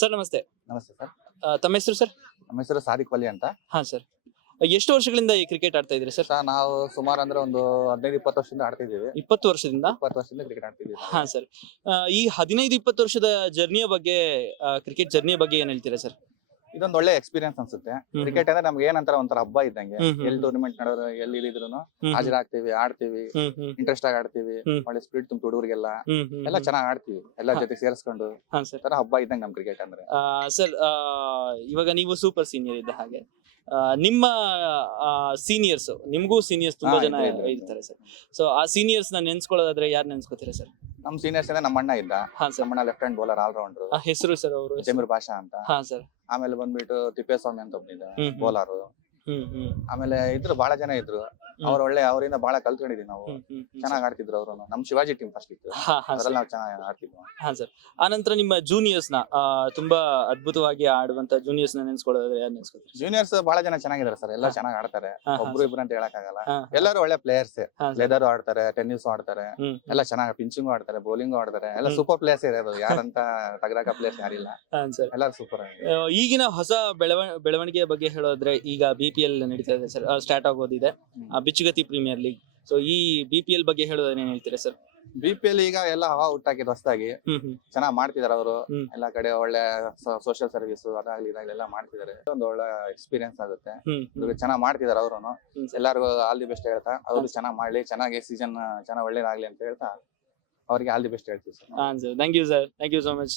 Sir ನಮಸ್ತೆ. ನಮಸ್ತೆ sir. ತಮ್ಮ ಹೆಸರು ಸರ್? ನಮ್ಮ ಹೆಸರು ಸಾದಿಕ್ ವಲಿ ಅಂತ. ಹಾ ಸರ್. ಎಷ್ಟು ವರ್ಷಗಳಿಂದ ಈ ಕ್ರಿಕೆಟ್ ಆಡ್ತಾ ಇದ್ರಿ ಸರ್? ಸರ್ ನಾವು ಸುಮಾರು ಅಂದ್ರೆ ಒಂದು ಹದಿನೈದು ಇಪ್ಪತ್ತು ವರ್ಷದಿಂದ ಆಡ್ತಿದ್ದೀವಿ ಇಪ್ಪತ್ತು ವರ್ಷದಿಂದ? ಇಪ್ಪತ್ತು ವರ್ಷದಿಂದ ಕ್ರಿಕೆಟ್ ಆಡ್ತಿದ್ದೀವಿ ಹಾ ಸರ್. ಈ ಹದಿನೈದು ಇಪ್ಪತ್ತು ವರ್ಷದ ಜರ್ನಿಯ ಬಗ್ಗೆ ಕ್ರಿಕೆಟ್ ಜರ್ನಿಯ ಬಗ್ಗೆ ಏನ್ ಹೇಳ್ತೀರಾ ಸರ್? ಇದೊಂದು ಒಳ್ಳೆ ಎಕ್ಸ್ಪೀರಿಯನ್ಸ್ ಅನ್ಸುತ್ತೆ. ಕ್ರಿಕೆಟ್ ಅಂದ್ರೆ ನಮ್ಗೆ ಏನಂತಾರ ಒಂಥರ ಹಬ್ಬ ಇದ್ದಂಗೆ. ಎಲ್ಲಿ ಟೂರ್ನಿಮೆಂಟ್ ನಡೆದ್ರು ಎಲ್ಲಿ ಇದ್ರು ಹ್ಮ್, ಹಾಜರಾಗ್ತೀವಿ ಆಡ್ತೀವಿ. ಇಂಟ್ರೆಸ್ಟ್ ಆಗಿ ಆಡ್ತೀವಿ. ಒಳ್ಳೆ ಸ್ಪೀಡ್ ತುಂಬ ಹುಡುಗರಿಗೆಲ್ಲ. ಎಲ್ಲ ಚೆನ್ನಾಗಿ ಆಡ್ತೀವಿ. ಎಲ್ಲ. ಜೊತೆ ಸೇರಿಸ್ಕೊಂಡು. ತರ ಹಬ್ಬ ಇದ್ದಂಗೆ ನಮ್ ಕ್ರಿಕೆಟ್ ಅಂದ್ರೆ. ಸರ್ ಇವಾಗ ನೀವು ಸೂಪರ್ ಸೀನಿಯರ್ ಇದ್ದ ಹಾಗೆ. ನಿಮ್ಮ ಸೀನಿಯರ್ಸ್ ನಿಮಗೂ ಸೀನಿಯರ್ಸ್ ತುಂಬಾ ಜನ. ಇರ್ತಾರೆ ಸರ್. ಸೊ ಆ ಸೀನಿಯರ್ಸ್ನ ನೆನ್ಸ್ಕೊಳ್ಳೋದಾದ್ರೆ ಯಾರು ನೆನ್ಸ್ಕೋತೀರಾ ಸರ್? ನಮ್ ಸೀನಿಯರ್ಸ್ ಅಂದ್ರೆ ನಮ್ಮ ಅಣ್ಣ ಇದ್ದ. ಹಾ ಸರ್. ನಮ್ಮ ಅಣ್ಣ left hand bowler all rounder ಹೆಸರು ಸರ್ ಅವರು? ಜಮೀರ್ ಭಾಷಾ ಅಂತ. ಹಾ ಸರ್. ಆಮೇಲೆ ಬಂದ್ಬಿಟ್ಟು ತಿಪ್ಪೇಸ್ವಾಮಿ ಅಂತ ಬಂದಿದ್ರು ಹ್ಮ್, ಹ್ಮ್. ಬೌಲರ್ ಹ್ಮ್ ಹ್ಮ್. ಆಮೇಲೆ ಇದ್ರು ಬಹಳ ಜನ ಇದ್ರು. ಅವ್ರ ಒಳ್ಳೆ ಅವರಿಂದ ಬಹಳ ಕಲ್ತ್ಕೊಂಡಿದೀವಿ ನಾವು. ಚೆನ್ನಾಗಿ ಆಡ್ತಿದ್ರು ಅವರು ನಮ್ ಶಿವಾಜಿ ಟೀಮ್ ಫಸ್ಟ್ ಇತ್ತು. ಅದ್ರಲ್ಲಿ ನಾವು ಚೆನ್ನಾಗಿ ಆಡ್ತಿದ್ವಿ. ಹಾ ಸರ್. ಆನಂತರ ನಿಮ್ಮ ಜೂನಿಯರ್ಸ್ನ ತುಂಬಾ ಅದ್ಭುತವಾಗಿ ಆಡುವಂತ ಜೂನಿಯರ್ಸ್ನ ಯಾರು ನೆನ್ಸ್ಕೊತೀರಿ? ಜೂನಿಯರ್ಸ್ ಬಹಳ ಜನ ಚೆನ್ನಾಗಿದ್ದಾರೆ ಸರ್. ಎಲ್ಲ. ಚೆನ್ನಾಗಿ ಆಡ್ತಾರೆ. ಒಬ್ರು ಇಬ್ರು ಅಂತ ಹೇಳಕ್ ಆಗಲ್ಲ ಎಲ್ಲರೂ ಒಳ್ಳೆ ಪ್ಲೇಯರ್ಸ್ ಲೆದರ್ ಆಡ್ತಾರೆ ಟೆನ್ನಿಸ್ ಆಡ್ತಾರೆ. ಎಲ್ಲ ಚೆನ್ನಾಗಿ ಪಿಂಚಿಂಗ್ ಆಡ್ತಾರೆ ಬೌಲಿಂಗ್ ಆಡ್ತಾರೆ. ಎಲ್ಲ. ಸೂಪರ್ ಪ್ಲೇಯರ್ಸ್ ಇರೋದು. ಯಾರಂತ ತಗರಾಕ ಪ್ಲೇಯರ್ಸ್ ಯಾರಿಲ್ಲ ಎಲ್ಲರೂ ಸೂಪರ್ ಈಗಿನ ಹೊಸ ಬೆಳವ ಬೆಳವಣಿಗೆಯ ಬಗ್ಗೆ ಹೇಳೋದ್ರೆ ಈಗ ಬಿ ಪಿ ಎಲ್ ನಡೀತಾ ಇದೆ ಸರ್. ಸ್ಟಾರ್ಟ್ ಆಗೋದಿದೆ. ಆ, ಬಿಚ್ಚುಗತ್ತಿ ಪ್ರೀಮಿಯರ್ ಲೀಗ್. ಸೊ ಈ ಬಿ ಪಿ ಎಲ್ ಬಗ್ಗೆ ಹೇಳೋದ್ರೆ ಏನ್ ಹೇಳ್ತೀರಾ ಸರ್? ಬಿ ಪಿ ಎಲ್ ಈಗ ಎಲ್ಲ ಹವಾ ಹುಟ್ಟಾಕಿದ್ ಹೊಸದಾಗಿ ಚೆನ್ನಾಗಿ ಮಾಡ್ತಿದಾರೆ ಅವರು. ಹ್ಮ್. ಎಲ್ಲ ಕಡೆ ಒಳ್ಳೆ ಸೋಷಿಯಲ್ ಸರ್ವಿಸ್ ಅದಾಗ್ಲಿ ಇದಾಗ್ಲಿ ಎಲ್ಲ ಮಾಡ್ತಿದಾರೆ. ಒಂದು ಒಳ್ಳೆ ಎಕ್ಸ್ಪೀರಿಯನ್ಸ್ ಆಗುತ್ತೆ. ಹ್ಮ್ ಹ್ಮ್. ಇವಾಗ ಚೆನ್ನಾಗಿ ಮಾಡ್ತಿದಾರೆ ಅವರು ಹ್ಮ್ ಎಲ್ಲರಿಗೂ ಆಲ್ ದಿ ಬೆಸ್ಟ್ ಹೇಳ್ತಾ ಅವರು ಚೆನ್ನಾಗಿ ಮಾಡ್ಲಿ ಚೆನ್ನಾಗಿ ಸೀಸನ್ ಚೆನ್ನಾಗಿ ಒಳ್ಳೇದಾಗ್ಲಿ ಅಂತ ಹೇಳ್ತಾ ಅವ್ರಿಗೆ ಆಲ್ ದಿ ಬೆಸ್ಟ್ ಹೇಳ್ತೀವಿ ಸರ್. ಹಾ sir. Thank you sir thank you so much